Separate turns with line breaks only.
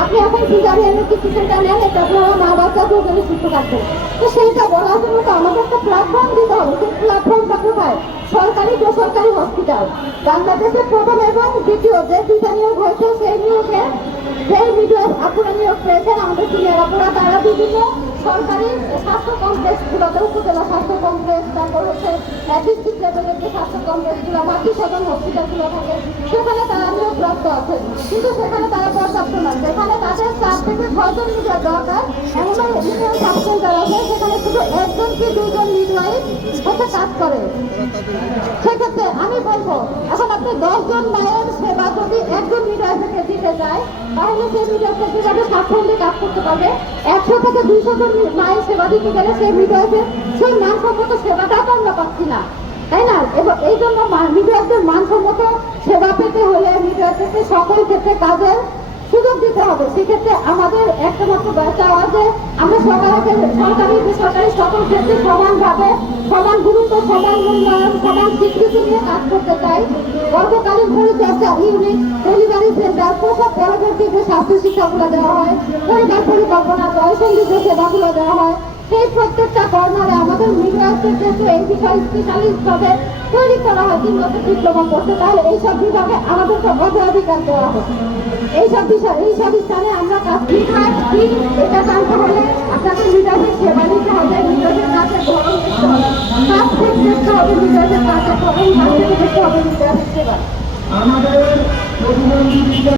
সিজারিয়ানের ডিসিশনটা নেন এটা আপনারা মা বাচ্চা দুজনে সুস্থ থাকবেন তো সেইটা বলার জন্য তো আমাদের একটা প্ল্যাটফর্ম দিতে হবে। সেই প্ল্যাটফর্মটা কোথায়? সরকারি বেসরকারি হসপিটাল বাংলাদেশের প্রথম এবং দ্বিতীয় যে দুইটা নিয়োগ হয়েছে সেই নিয়োগে সেই মিডিয়া আপনারা নিয়োগ পেয়েছেন, আমাদের সিনিয়র আপনারা, তারা বিভিন্ন সরকারি স্বাস্থ্য কমপ্লেক্সগুলোতে উপজেলা স্বাস্থ্য কমপ্লেক্স তারপর হচ্ছে ডিস্ট্রিক্ট লেভেলের যে স্বাস্থ্য কমপ্লেক্সগুলো বাকি সদর হসপিটালগুলো থাকে, সেখানে তারা নিয়োগ প্রাপ্ত আছে। কিন্তু সেখানে তারা পর্যাপ্ত নয়। যেখানে তাদের চার থেকে ছয়জন মিডিয়ার দরকার। এমন মিডিয়াম স্বাস্থ্য যারা আছে, সেখানে শুধু একজন কি দুজন মিডওয়াইফ হচ্ছে কাজ করে। সেক্ষেত্রে আমি বলব, এখন আপনি দশজন মায়ের সেবা যদি একজন মিডিয়াকে দিতে যায়, তাহলে সেই মিডিয়াকে কীভাবে স্বাচ্ছন্দ্যে কাজ করতে পারবে? একশো থেকে দুইশো জন মায়ের সেবা দিতে গেলে সেই মিডিয়াকে সেই মানসম্মত সেবাটাও আমরা পাচ্ছি না। তাই না? এবং এই জন্য মিডিয়াদের মানসম্মত সেবা পেতে হলে মিডিয়াদেরকে সকল ক্ষেত্রে কাজের সুযোগ দিতে হবে। সেক্ষেত্রে আমাদের একটা মাত্র চাওয়া যে আমরা সরকারকে সরকারি বেসরকারি সকল ক্ষেত্রে সমানভাবে সমান গুরুত্ব, সমান মূল্যায়ন, সমান স্বীকৃতি নিয়ে কাজ করতে চাই। গর্ভকালীন পরিচর্যা, ইউনিট স্বাস্থ্য শিক্ষাগুলো দেওয়া হয়, পরিবার পরিকল্পনা জয়সন্ধি যে সেবাগুলো দেওয়া হয় সেই প্রত্যেকটা কর্নারে আমাদের মিডিয়াদের ক্ষেত্রে এই বিষয়ে স্পেশালিস্ট ভাবে তৈরি করা হয় তিন বছর ডিপ্লোমা করতে তাহলে এইসব বিভাগে আমাদেরকে অগ্রাধিকার দেওয়া হবে। এইসব বিষয় এইসব স্থানে আমরা কাজ বিভাগ কি এটা জানতে হলে আপনাকে লিডারের সেবা নিতে হবে লিডারের সেবা।
আমাদের প্রতিবন্ধী